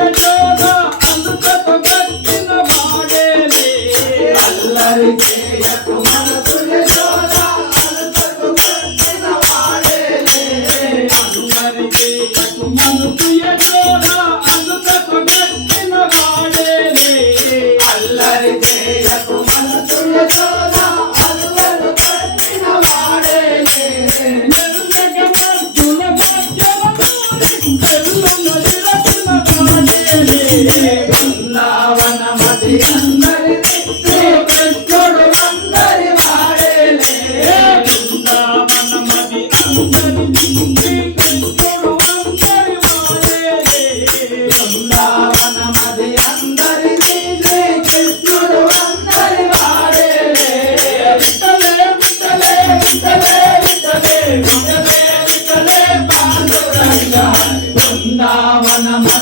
Yeah.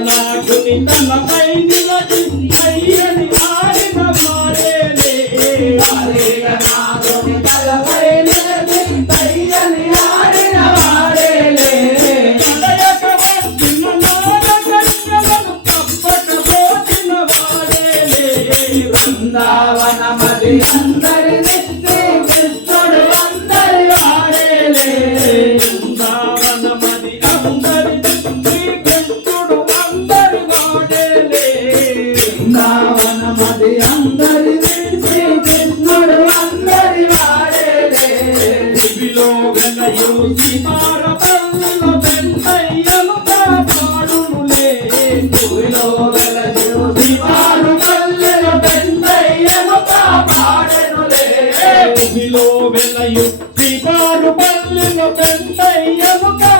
Govinda Govinda ఎత్తయ్యను కా